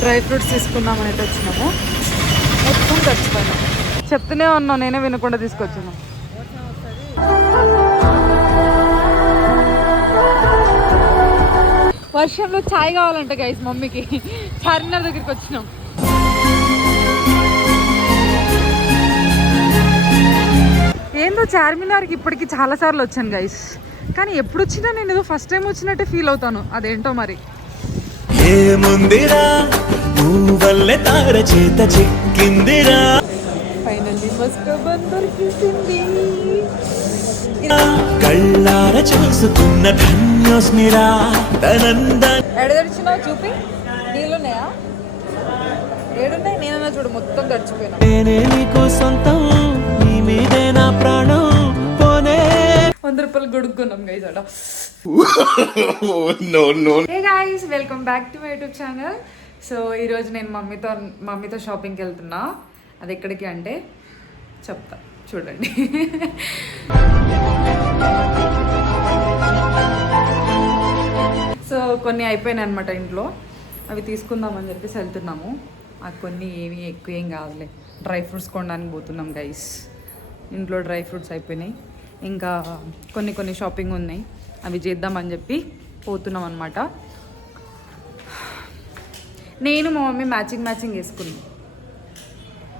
Dry fruits తీసుకుందామని అయితే వచ్చినాము. మొత్తం తెచ్చిపోయినాం చెప్తూనే ఉన్నాం నేనే వినకుండా తీసుకొచ్చాను. వర్షంలో ఛాయ్ కావాలంట గైస్ మమ్మీకి. చార్మినార్ దగ్గరికి వచ్చినాం. ఏందో చార్మినార్కి ఇప్పటికి చాలా సార్లు వచ్చాను గైస్ కానీ ఎప్పుడు వచ్చినా నేను ఏదో ఫస్ట్ టైం వచ్చినట్టే ఫీల్ అవుతాను. అదేంటో మరి. ఏముందిరా నువ్వల్లే తార చేత చిక్కిందిరా. ఫైనల్లీ ఫస్ట్ దొరికింది. కళ్ళార చూసుకున్న ధన్యోస్మిరా తనంద చూపి? నీళ్ళున్నాయా? ఏడున్నాయి? నేనన్నా చూడు మొత్తం తడిచిపోయినా నేనే నీకు సొంతం నీ మీదే నా ప్రాణం పోనే రూపాయలు గొడుక్కున్నాం గైస్ అట no no hey guys welcome back to my YouTube channel so ఈరోజు నేను మమ్మీతో మమ్మీతో షాపింగ్కి వెళ్తున్నా. అది ఎక్కడికి అంటే చెప్తా. చూడండి. సో కొన్ని అయిపోయినాయి అనమాట ఇంట్లో. అవి తీసుకుందామని చెప్పేసి వెళ్తున్నాము. ఆ కొన్ని ఏమి ఎక్కువ ఏం కాదులే. డ్రై ఫ్రూట్స్ కొనడానికి పోతున్నాం గైస్ ఇంట్లో డ్రై ఫ్రూట్స్ అయిపోయినాయి. ఇంకా కొన్ని కొన్ని షాపింగ్ ఉన్నాయి. అవి చేద్దామని చెప్పి పోతున్నాం అనమాట నేను మా మమ్మీ మ్యాచింగ్ మ్యాచింగ్ వేసుకున్నాను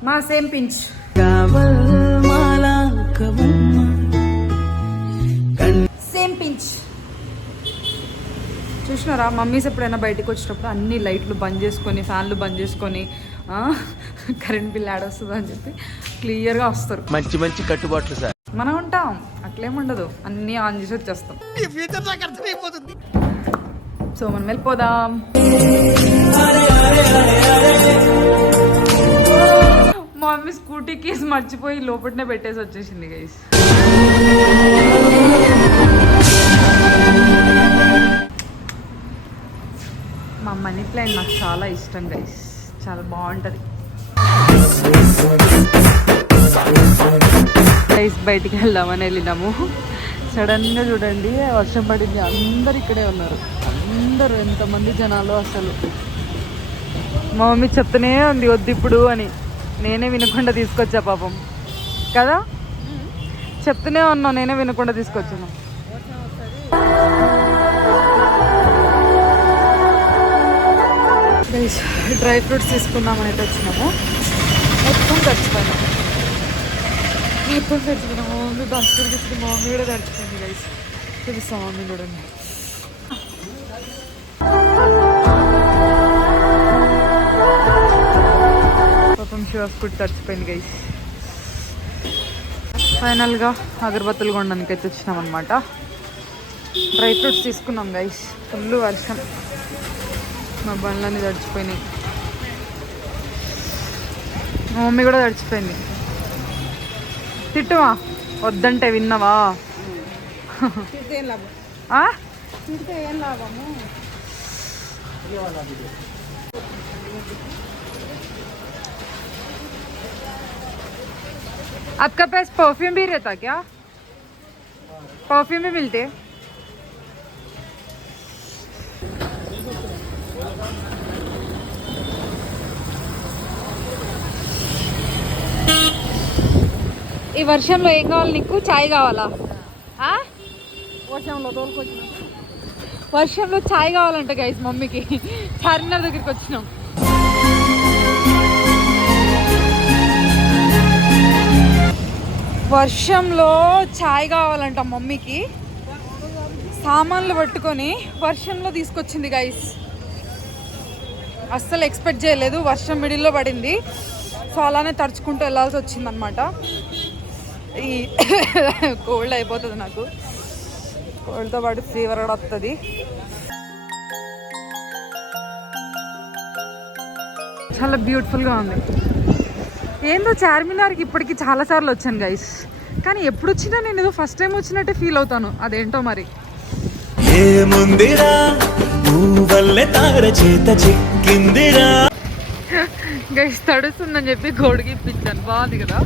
మా సేమ్ పించ్. Same pinch. చూసినారా? మమ్మీస్ ఎప్పుడైనా బయటకు వచ్చినప్పుడు అన్ని లైట్లు బంద్ చేసుకొని ఫ్యాన్లు బంద్ చేసుకొని కరెంట్ బిల్ యాడ్ వస్తుంది అని చెప్పి క్లియర్గా వస్తారు. మంచి మంచి కట్టుబాట్లు సార్. మనం ఉంటాం. అట్లేముండదు అన్నీ ఆన్ చేసి వచ్చేస్తాం. సో మనం వెళ్ళిపోదాం. మా మమ్మీ స్కూటీ కేసు మర్చిపోయి లోపలనే పెట్టేసి వచ్చేసింది గైస్ మా మనీ ప్లాంట్ నాకు చాలా ఇష్టం గైస్ చాలా బాగుంటుంది. గైస్ బయటికి వెళ్దామని వెళ్ళినాము. సడన్గా చూడండి వర్షం పడింది. అందరు ఇక్కడే ఉన్నారు. అందరూ ఎంతమంది జనాలు అసలు. మా మమ్మీ చెప్తూనే ఉంది వద్దు ఇప్పుడు అని. నేనే వినకుండా తీసుకొచ్చా పాపం. కదా? చెప్తూనే ఉన్నావు నేనే వినకుండా తీసుకొచ్చాను. డ్రై ఫ్రూట్స్ తీసుకుందామని అయితే వచ్చినాము. మొత్తం తడిచిపోయినాం మొత్తం తడిచిపోయినాం మా మమ్మీ బస్సులు తీసుకుని మా మమ్మీ కూడా తడిచిపోయింది గైస్ చూపిస్తాం మమ్మీ కూడా పాపం శివ స్కూటీ తడిచిపోయింది గైస్ ఫైనల్గా అగరబత్తులు కొనడానికి అయితే వచ్చినాం అనమాట డ్రై ఫ్రూట్స్ తీసుకున్నాం గైస్ ఫుల్ వర్షం. మా బండ్లన్నీ తడిచిపోయినాయి. మా మమ్మీ కూడా తడిచిపోయింది. తిట్టువా వద్దంటే విన్నావా ఆ? आपका पास परफ्यूम भी रहता क्या परफ्यूम भी मिलते ఈ వర్షంలో ఏం కావాలి నీకు? చాయ్ కావాలా? వర్షంలో తోలుకొచ్చిన. వర్షంలో చాయ్ కావాలంట గైస్ మమ్మీకి. చార్మినార్ దగ్గరికి వచ్చినాం. వర్షంలో చాయ్ కావాలంట మమ్మీకి. సామాన్లు పట్టుకొని వర్షంలో తీసుకొచ్చింది గైస్ అస్సలు ఎక్స్పెక్ట్ చేయలేదు. వర్షం మిడిల్లో పడింది. సో అలానే తడుచుకుంటూ వెళ్ళాల్సి వచ్చింది అనమాట ఈ కోల్డ్ అయిపోతుంది నాకు. కోల్డ్తో పాటు ఫీవర్ కూడా వస్తుంది చాలా బ్యూటిఫుల్గా ఉంది. ఏందో చార్మినార్కి ఇప్పటికి చాలా సార్లు వచ్చాను గైస్ కానీ ఎప్పుడు వచ్చినా నేను ఏదో ఫస్ట్ టైం వచ్చినట్టే ఫీల్ అవుతాను. అదేంటో మరి? గైస్ తడుస్తుందని చెప్పి గోడికి ఇప్పించాను బాగుంది కదా?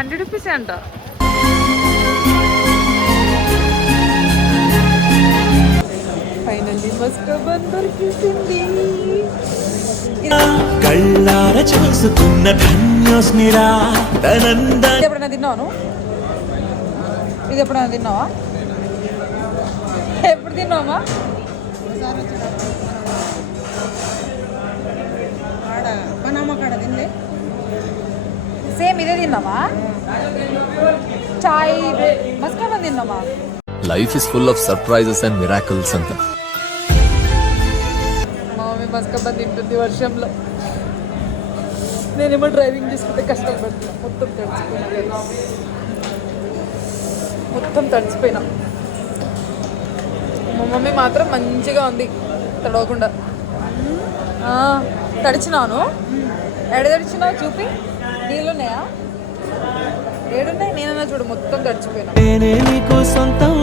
హండ్రెడ్ రూపీస్ అంట. ఫైనల్లీ ఫస్ట్ దొరికింది. కళ్ళార చూసుకున్న ధన్యోస్మిరా తనంద ఇది ఎప్పుడైనా తిన్నావు ఇది ఎప్పుడైనా తిన్నావా? ఎప్పుడు తిన్నావా ఆడ పనామ కాడ తినలే తిన్నావా? చాయ్ మస్కా తిన్నావా? Life is full of surprises and miracles అంతా. మా మమ్మీ మస్కబ్బా తింటుంది వర్షంలో. నేనేమో డ్రైవింగ్ చేసుకుంటే కష్టాలు పడుతున్నా మొత్తం తడిచిపోయినా మొత్తం తడిచిపోయినా. మా మమ్మీ మాత్రం మంచిగా ఉంది. తడవకుండా. ఆ, తడిచినాను? ఎడ తడిచినావు చూపి? నీళ్ళున్నాయా? ఏడున్నాయి? నేనన్నా చూడు మొత్తం తడిచిపోయినా. నేనే నీకు సొంతం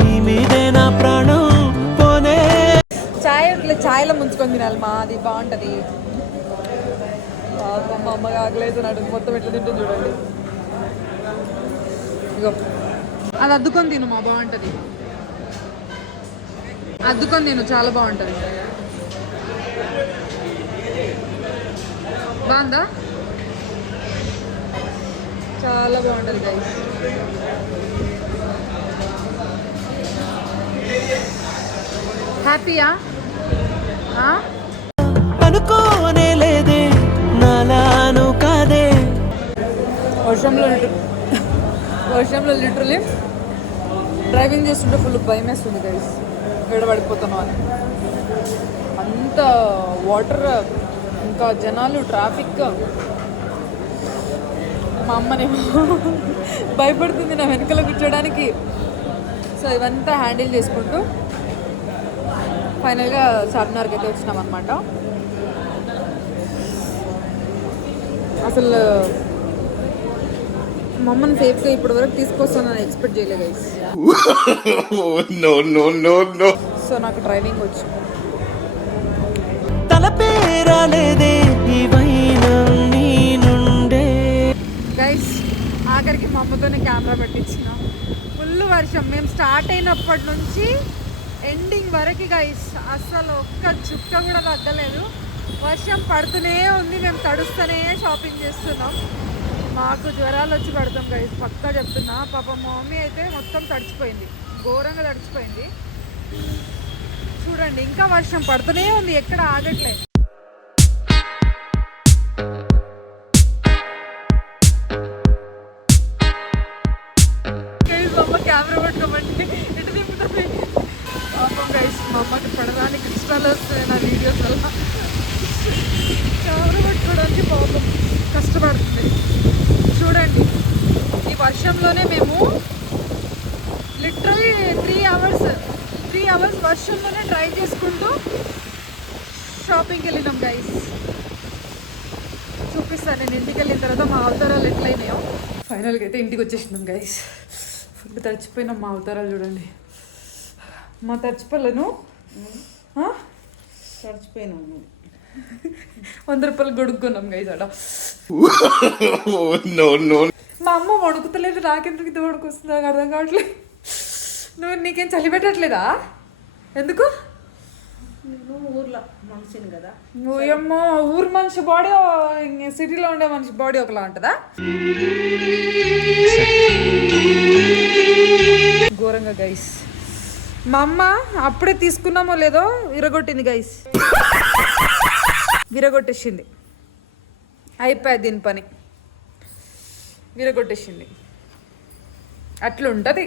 నీ మీదే నా ప్రాణం పోనే. చాయ్ ఇట్లా చాయ్లో ముంచుకొని తినాలి మా అది బాగుంటుంది మా అమ్మ ఆకలేస్తున్నాడు మొత్తం ఎట్లా తింటుంది చూడండి. ఇగో. అది అద్దుకొని తిను మా బాగుంటుంది. అద్దుకొని తిను చాలా బాగుంటుంది. బాగుందా? చాలా బాగుంటుంది గైస్ హ్యాపీయా అనుకోనే లేదే నాలాను కాదే. వర్షంలో వర్షంలో లిటరలీ డ్రైవింగ్ చేస్తుంటే ఫుల్ భయం వేస్తుంది గైస్ ఎక్కడ పడిపోతాను అని. అంత వాటర్ ఇంకా జనాలు ట్రాఫిక్ మా అమ్మనేమో భయపడుతుంది నా వెనకాల కూర్చోడానికి. సో ఇవంతా హ్యాండిల్ చేసుకుంటూ ఫైనల్గా చార్మినార్కి అయితే వచ్చినాం అనమాట అసలు మా అమ్మని సేఫ్గా ఇప్పటి వరకు తీసుకొస్తానని ఎక్స్పెక్ట్ చేయలేదు. సో నాకు డ్రైవింగ్ వచ్చు. తలపేరా లేదే అమ్మతోనే కెమెరా పెట్టించిన. ఫుల్ వర్షం. మేము స్టార్ట్ అయినప్పటి నుంచి ఎండింగ్ వరకు గైస్ అసలు ఒక్క చుక్క కూడా తగ్గలేదు. వర్షం పడుతూనే ఉంది. మేము తడుస్తూనే షాపింగ్ చేస్తున్నాం. మాకు జ్వరాలు వచ్చి పడతాం గైస్ పక్కా చెప్తున్నా. పాప మమ్మీ అయితే మొత్తం తడిచిపోయింది. ఘోరంగా తడిచిపోయింది. చూడండి ఇంకా వర్షం పడుతూనే ఉంది. ఎక్కడ ఆగట్లేదు కెమెరా పట్టుకోమంటే ఇటు తిప్పుతుంది పాపం గైస్ మా అమ్మకి పడడానికి ఇష్టాలు వస్తాయి నా వీడియోస్ వల్ల. కెమెరా పట్టుకోవడానికి పాపం కష్టపడుతుంది. చూడండి ఈ వర్షంలోనే మేము literally three hours three hours వర్షంలోనే drive చేసుకుంటూ షాపింగ్కి వెళ్ళినాం గైస్ చూపిస్తాను నేను ఇంటికి వెళ్ళిన తర్వాత మా అవతారాలు ఎట్లయినాయో. ఫైనల్గా అయితే ఇంటికి వచ్చేసినాం గైస్ ఫుడ్ తడిచిపోయినాం మా అవతారాలు చూడండి. మా తడిచిపోలేను. ఆ? తడిచిపోయినావు వంద రూపాయలు గొడుక్కున్నాం గైస్ అడ. మా అమ్మ వణుకుతలేదు నాకెందుకు ఇది వణుకొస్తుంది నాకు అర్థం కావట్లేదు. నువ్వు నీకేం చలి పెట్టట్లేదా? ఎందుకు? నువ్వు ఊర్లో మనిషిని కదా. నువ్వేమో ఊరు మనిషి బాడీ సిటీలో ఉండే మనిషి బాడీ ఒకలా ఉంటుందా? ఘోరంగా గైస్ మా అమ్మ అప్పుడే తీసుకున్నామో లేదో విరగొట్టింది గైస్ విరగొట్టేసింది. అయిపోయింది దీని పని. విరగొట్టేసింది. అట్లా ఉంటుంది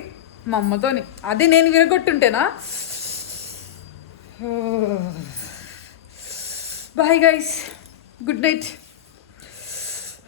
మా అమ్మతోని. అది నేను విరగొట్టుంటేనా? Bye, guys. Good night.